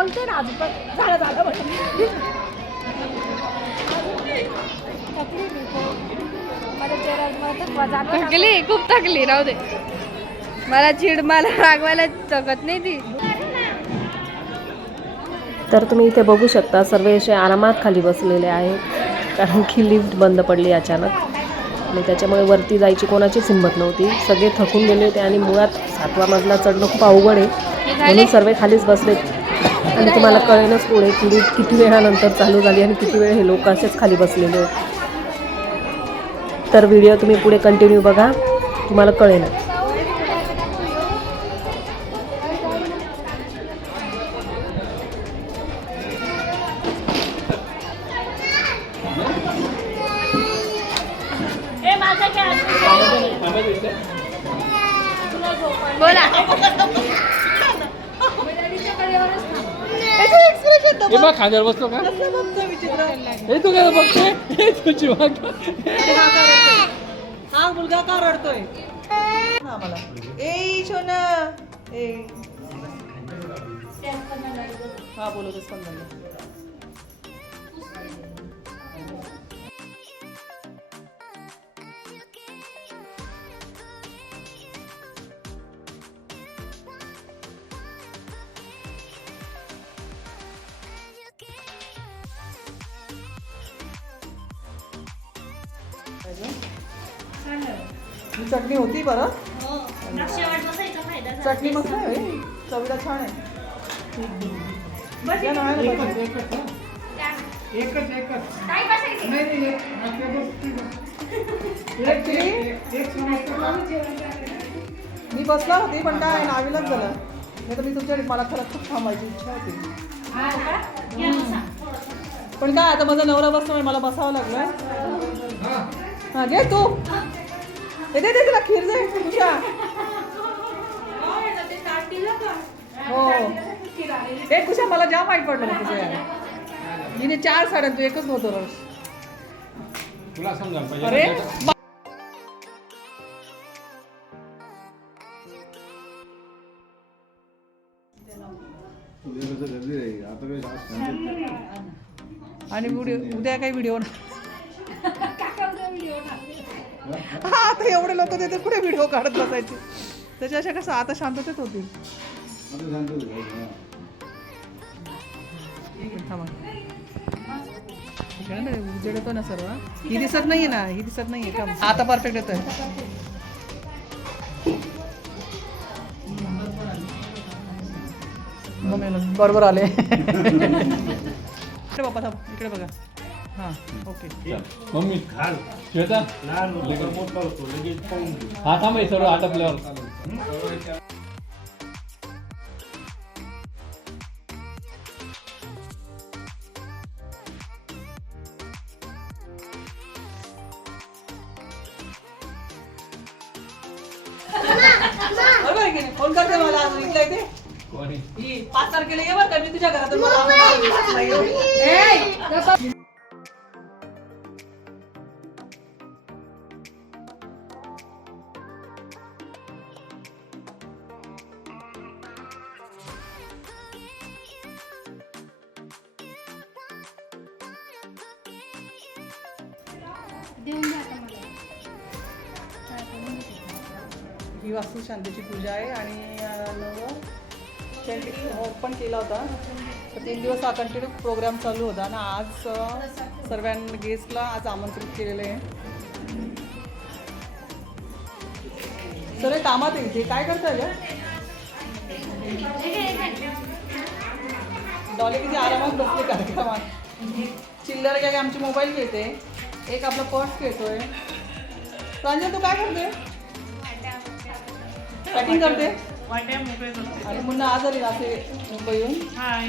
बोलते ना अजून पण झालं झालं थकली खूप. थकली राहू दे. मला चिड मला रागवायला जगत नाही ती. तर तुम्ही इथे बघू शकता सर्व असे आरामात खाली बसलेले आहेत कारण की लिफ्ट बंद पडली अचानक. आणि त्याच्यामुळे वरती जायची कोणाचीच हिंमत नव्हती. सगळे थकून गेले होते आणि मुळात सातवा मजला चढणं खूप अवघड आहे. म्हणून सर्व खालीच बसलेत. आणि तुम्हाला कळेलच पुढे की किती वेळानंतर चालू झाली आणि किती वेळ हे लोक असेच खाली बसलेले तर व्हिडिओ तुम्ही पुढे कंटिन्यू बघा. तुम्हाला कळेल खांद्यावर बसतो का? हे तू काय बघतोय? तुझी हा मुलगा का रडतोय? ए शोना ए. हा बोलू रिस्पॉन्स चटणी होती बरं चटणी मस्त आहे होय. चवीला छान आहे. एकच Actually, मी बसला होती पण काय नावीलाच झालं. नाही तर मी तुमच्या मला खरंच खूप थांबायची इच्छा होती. पण काय आता माझा नवरा बसतोय मला बसावं लागलं हा घे तू. हे. दे दे तिला खीर दे तुझ्या. हो. हे कुशा मला जाम वाईट पडलं होतं तुझं. यार हिने चार साड्या तू एकच नव्हतं रोज. तुला समजायला अरे पाहिजे बा- आणि व्हिडिओ उद्या काही व्हिडिओ हा आता एवढे लोक तिथे कुठे व्हिडिओ काढत बसायचे. त्याच्यापेक्षा कसं आता शांततेत ना, उजेड येतो ना सर्व. ही दिसत नाहीये ना ही दिसत नाहीये. का आता परफेक्ट येतोय. बरोबर आले. इकडे थांब. इकडे बघा. हां ओके. मम्मी श्वेता? हा थांब हे सर्व आटपल्यावर. बरोबर आहे की नाही? फोन करते मला आज इथल्या इथे कोणी? ही पाच तारखेला ये बरं का मी तुझ्या घरातून मला. ही दिवस हा कंटिन्यू प्रोग्राम चालू होता आणि आज सर्वांना गेस्टला आज आमंत्रित केलेलं आहे. सर कामात इथे. काय करताय डॉले किती आरामात बसले कार्यक्रमात. चिल्लर काय आमची मोबाईल घेते एक आपला पर्स घेतोय प्रांजल तू काय करते? पॅकिंग करते? आणि पुन्हा आजारी असे मुंबईहून. हाय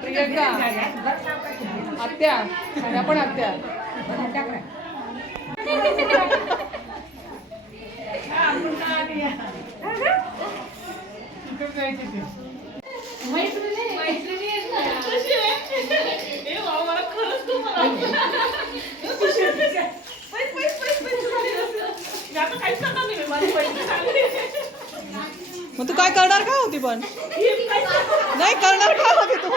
प्रियंका. आत्या. ह्या पण आत्या मग तू काय करणार काय होती पण नाही करणार काय होती तू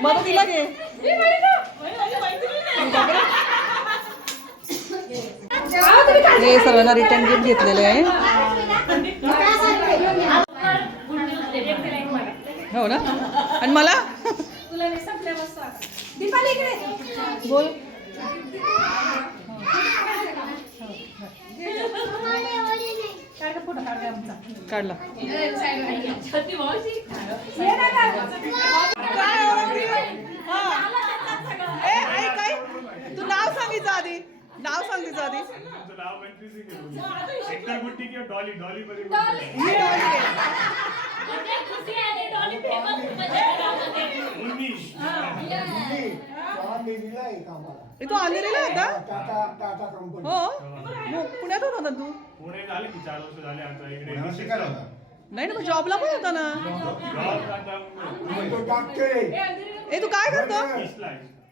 मदतीला घे म्हणजे हे सर्वांना रिटर्न गिफ्ट घेतलेले आहे. हो ना? आणि मला? बोल. काढला. तू नाव सांगितलं आधी. नाव सांगितलं आधी. नाव आधी एकतर गुट्टी किंवा डॉली डॉली मध्ये ही. डॉली आहे. उन्नी ए, तू अंधेरीला होता हो. मग पुण्यातून होता तू? पुणे झाले की चार वर्ष झाले आता इकडे. नाही ना मग जॉबला पण होता ना. जॉब आता. मुंबई. ए तू काय करतो? आहे.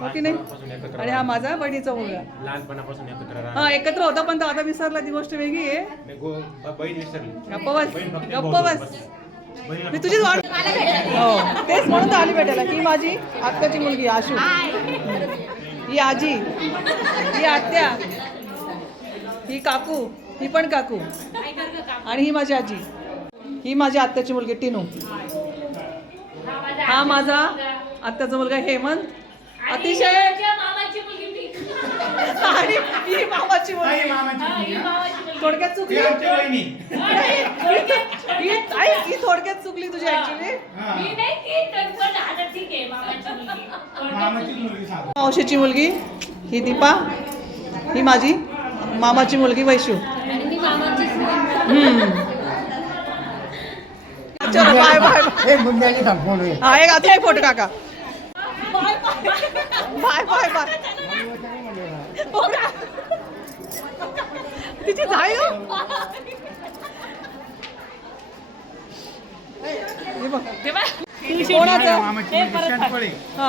हो की नाही आणि हा माझा बहिणीचा मुलगा. लहानपणापासून एकत्र हा एकत्र होता पण तो आता विसरला ती गोष्ट वेगळी आहे. नाही, गो- ब- बहीण विसरली. गप्प बस बहीण फक्त गप्प भाऊ बस. बस. बहीण मी तुझीच वाट हो तेच म्हणून तर आली भेटायला. ही माझी आत्याची मुलगी आशू. ही आजी. ही आत्या. ही काकू. ही पण काकू. आणि ही माझी आजी. ही माझी आत्याची मुलगी टिनू. हा माझा आत्याचा मुलगा हेमंत. अतिशय आणि ही मामाची मुलगी. थोडक्यात चुकली. ही आई, ही थोडक्यात चुकली तुझी ऍक्च्युली मावशीची मुलगी ही दीपा ही माझी मामाची मुलगी वैशू. हम्म. चलो बाय बाय हा एक अजून एक फोटो काका. तिची हे. हा हा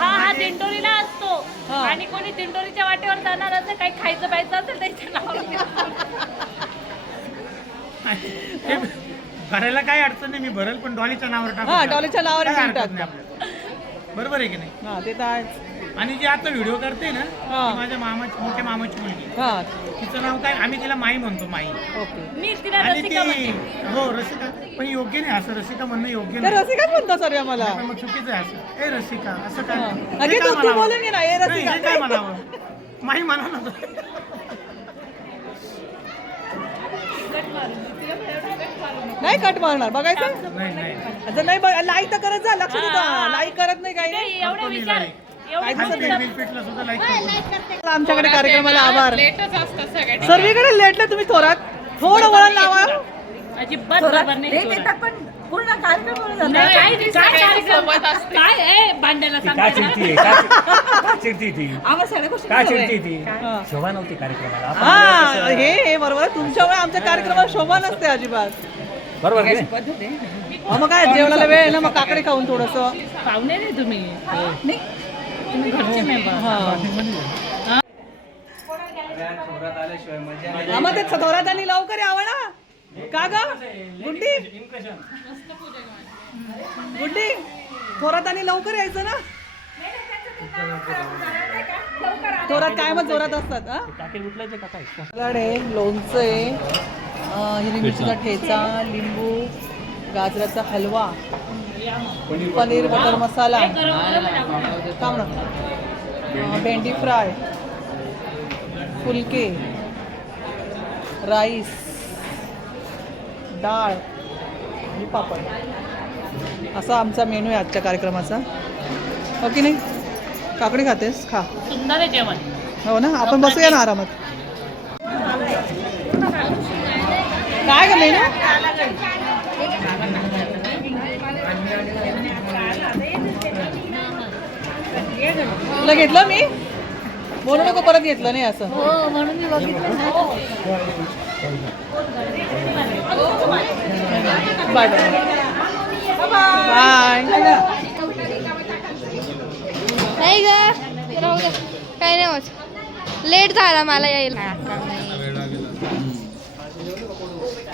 हा हा. दिंडोरीला असतो. हा. आणि कोणी दिंडोरीच्या वाटेवर जाणार असेल काही खायचं प्यायचं असेल त्याच्या भरायला काय अडचण नाही मी भरेल पण डॉलीच्या नावावर टाकू हा, नका. डॉलीच्या नावावर काय बरोबर आहे की नाही? हा ते तर आहेच. आणि जी आता व्हिडिओ करते ना हा. ती माझ्या मामाची मोठ्या मामाची मुलगी. हा. तिचं नाव काय? आम्ही तिला माई म्हणतो माई. ओके. मी तिला आणि ती रसिका म्हणते. हो रसिका. पण योग्य नाही असं रसिका म्हणणं योग्य ते नाही. रसिकाच म्हणता सर्व मला पण मग चुकीचं आहे असं. ए रसिका असं काय? हा. हे अगे, काय तू- तू म्हणावं? बोलून घे ना, ए रसिका. नाही, हे काय म्हणावं? माई म्हणा ना नाही कट मारणार बघायचं? नाही नाही. आता नाही बघ लाईक तर करत जा लक्ष देता. लाईक करत नाही काही. नाही एवढे विचार काय दिसत नाही. आमच्याकडे कार्यक्रमाला आभार. सर्वीकडे लेटले तुम्ही थोरात. थोडं वळण लावा. अजिबात बरोबर नाही नाही, काय काय कार्यक्रम? काय ए, भांड्याला ती का सांगायचं? चिडतीये? का चि- का चिडती ती? का चिडती ती? हा. शोभा नव्हती कार्यक्रमाला. आपण हा हे हे बरोबर. तुमच्यामुळे आमच्या कार्यक्रमात शोभा नसते अजिबात. बरोबर की नाही? अहो, मग काय जेवणाला वेळ आहे ना मग काकडे खाऊन थोडस. पाहुणे नाही तुम्ही. नाही. तुम्ही घरचे मेंबर. हा. ते थोरात आणि लवकर यावं ना. का ग? गुड्डी? गुड्डी थोरात आणि लवकर यायचं ना. थोरात काय मग जोरात असतात हा? टाकेल उठलायचे का काय सलाड आहे लोणचं आहे. हिरवी मिरचीचा ठेचा लिंबू गाजराचा हलवा पनीर बटर मसाला. ना? अं, भेंडी फ्राय फुलके राईस डाळ आणि पापड. असा आमचा मेनू आहे आजच्या कार्यक्रमाचा. हो की नाही? काकडी खातेस? खा. सुंदर आहे जेवण. हो ना? आपण बसूया ना आरामात? काय ग मेनू? तुला घेतलं मी? बोलू नको परत घेतलं नाही असं. हो म्हणून मी बघितलं बाय बाय. नाही ग काही नाही होत. लेट झाला मला यायला.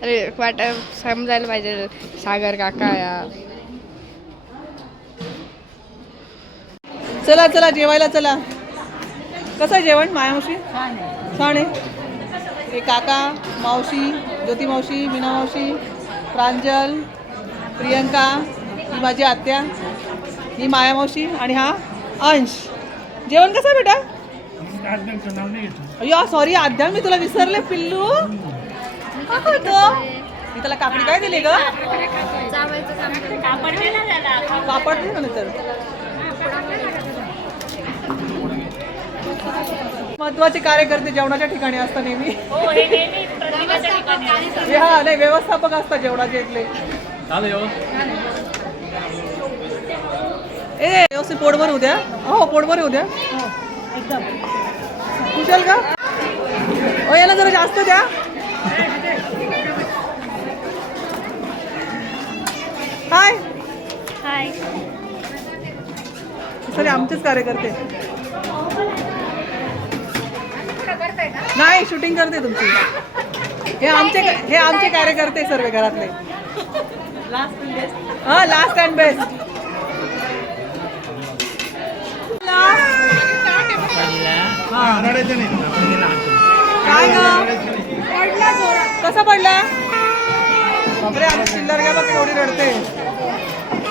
अरे वाट समजायला पाहिजे सागर काका या. चला चला जेवायला चला. कसं आहे जेवण मायामावशी छान आहे. हे काका मावशी ज्योती मावशी मीना मावशी प्रांजल प्रियंका ही माझी आत्या ही माया मावशी आणि हा अंश. जेवण कसं आहे बेटा? सॉरी आद्या मी तुला विसरले पिल्लू. का करतो मी त्याला काकडी काय दिली ग? कापड दे ना त्याला पापड दे म्हणे तर. महत्त्वाचे कार्यकर्ते जेवणाच्या ठिकाणी असतात नेहमी. हो हे. हे हा नाही व्यवस्थापक असतात जेवणाचे इथले. हो. ए व्यवस्थित पोटभर होऊ द्या. हो पोटभर होऊ द्या. एकदम. कुशल का? ओ याला जरा जास्त द्या. हाय. हाय. सर आमचेच कार्यकर्ते. नाही शूटिंग करते तुमची. हे आमचे हे आमचे कार्यकर्ते सर्व घरातले. हा लास्ट अँड बेस्ट काय ग? कसा पडला? बापरे आमची चिल्लर बघ एवढी रडते.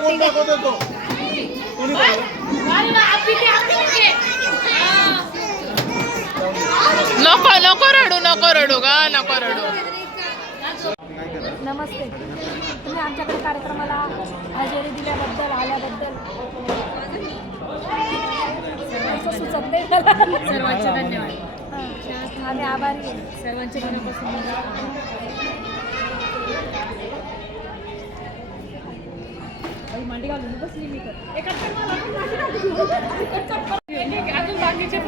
ते. नको नको रडू नको रडू ग नको रडू. नमस्ते. तुम्ही आमच्याकडे कार्यक्रमाला हजेरी दिल्याबद्दल आल्याबद्दल सर्वांचं सुचत नाही सर्वांचे धन्यवाद. आम्ही आभारी सर्वांचे मनापासून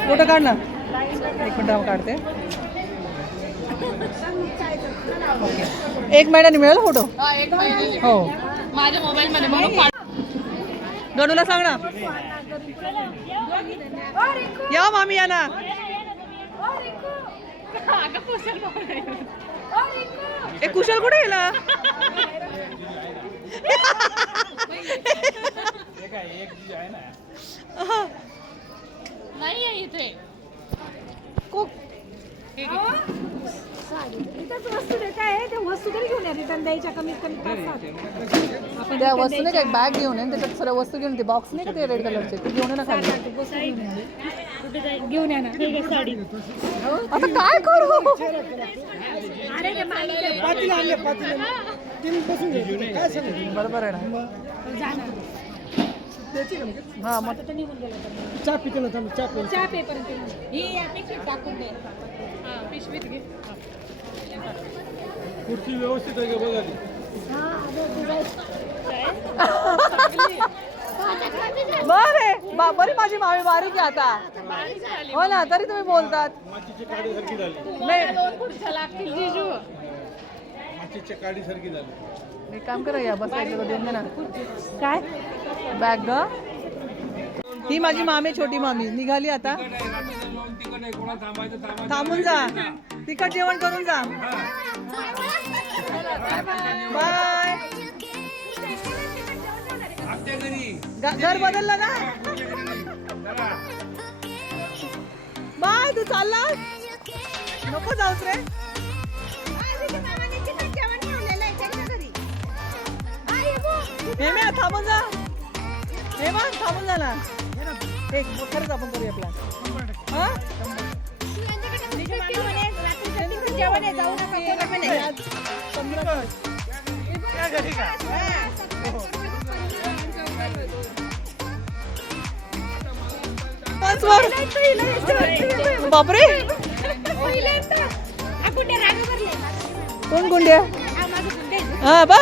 फोटो काढ ना. एक मिनिट काढते. एक महिन्याने मिळेल फोटो? हो माझ्या मोबाईल मध्ये म्हणून गणूला सांग ना. या मामी या ना. ए कुशल कुठे गेला? नाही आहे इथे. त्या वस्तू नाही. का एक बॅग घेऊन ये. त्याच्यात सर्व वस्तू घेऊन ते बॉक्स नाही का ते रेड कलरचे ते घेऊन ये ना घेऊन या. ना. आता काय करू? अरे बसून. काय सांगू? बरोबर आहे ना. हा मग चहा पिते ना थांब चहा पिते चहा पेपर्यंत ही या पिशवीत टाकून दे. पिशवीत घे कुर्ती व्यवस्थित आहे का बघा ती? बरे बरी माझी मामी बारीक आहे आता. हो ना तरी तुम्ही बोलतात. मातीची झाली. नाही. काडी सारखी झाली. एक काम करा या दे ना. काय? बॅग ग. ही माझी मामी छोटी मामी. निघाली आता. कोणा थांबायचं थांबायचं थांबून जा. तिखट जेवण करून जा. बाय घर. बदललं ना? बाय तू चालला नको जाऊस रे. हेम्या थांबून जा. हेमा थांबून जा ना. एक खरंच आपण करूया प्लॅन हा? जेवण आहे जाऊ नका पाच वर. बापरे. कोण गुंड्या? हा बा.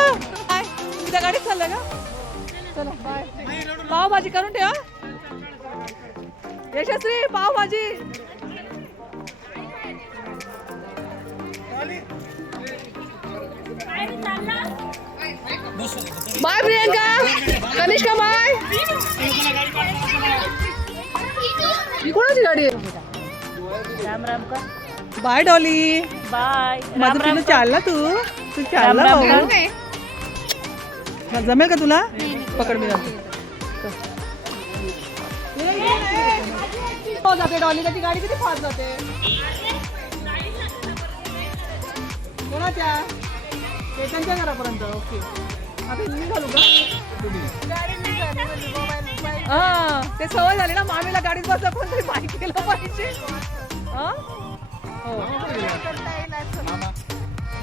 बाय तुझ्या गाडीत चाललं का चला बाय पावभाजी करून ठेवा यशस्वी पावभाजी. बाय प्रियंका कनिष्का बाय कोणाची गाडी आहे? राम राम का? बाय डॉली बाय माझं चालला तू. तू चालला जमेल का तुला? पकड मी जाते हो जाते. डॉली त्याची गाडी किती फास्ट जाते. कोणाच्या? केतनच्या घरापर्यंत. ओके. आता मी घालू का? हा ते सवय झाली ना मामीला गाडीत बसला कोणतरी बाईक केलं पाहिजे. हा? हो.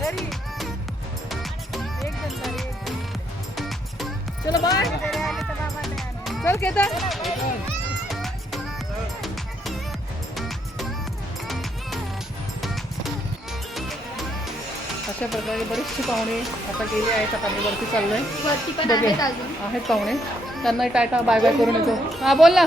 घरी. चलो बाय. चल केतन अशा प्रकारे बरेचसे पाहुणे आता गेले आहेत. आता आम्ही वरती चाललोय. आहेत पाहुणे. त्यांना टाटा बाय बाय करून येतो. हा बोल ना.